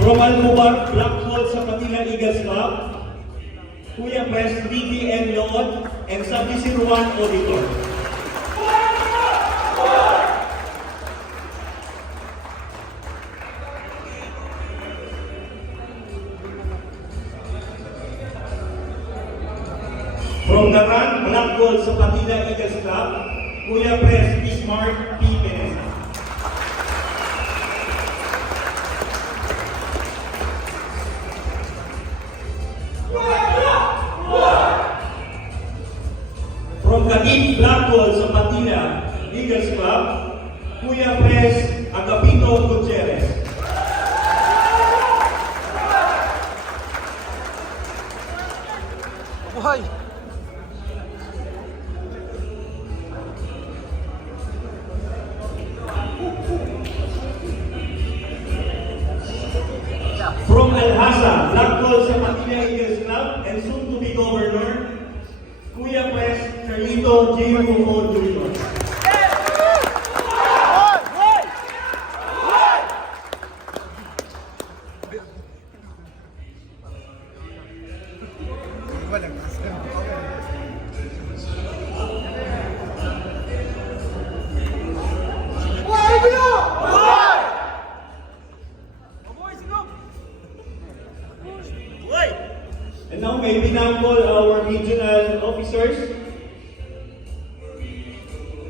From Alcobar, Black Hole sa Patila Eagles Club, Kuya Pres, BTN Nood, and Subdisi Ruan Auditor. From Garan, Black Hole sa Patila Eagles Club, Kuya Pres, Bismarck P. Penesa. From Katip, Black Hole sa Patila Eagles Club, Kuya Pres, Agapito Gutierrez. Buhay! From Alhasa, Black Hole sa Patila Eagles Club, and soon to be Governor, Kuya Pres, Carlito J. Ruho Jr. And now may we now call our regional officers.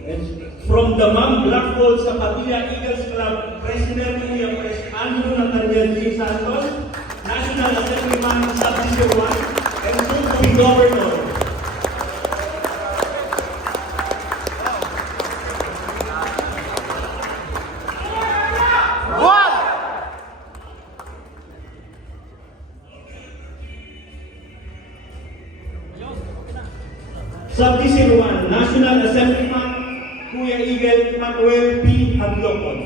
And from the Mam Black Hole sa Patila Eagles Club, President Kuya Pres Andrew Nathaniel J. Santos, National Assemblyman Subdisi Ruan, and soon to be Governor. Subdisi Ruan, National Assemblyman Kuya Eagle Manuel P. Hadlocon.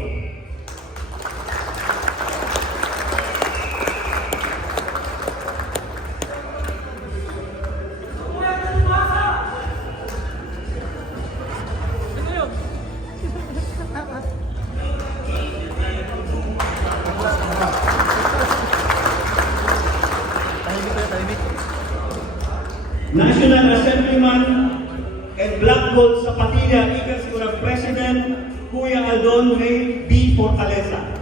National Assemblyman and Black Hole sa Patila Eagles Club President Kuya Aldon Ray B. Fortaleza.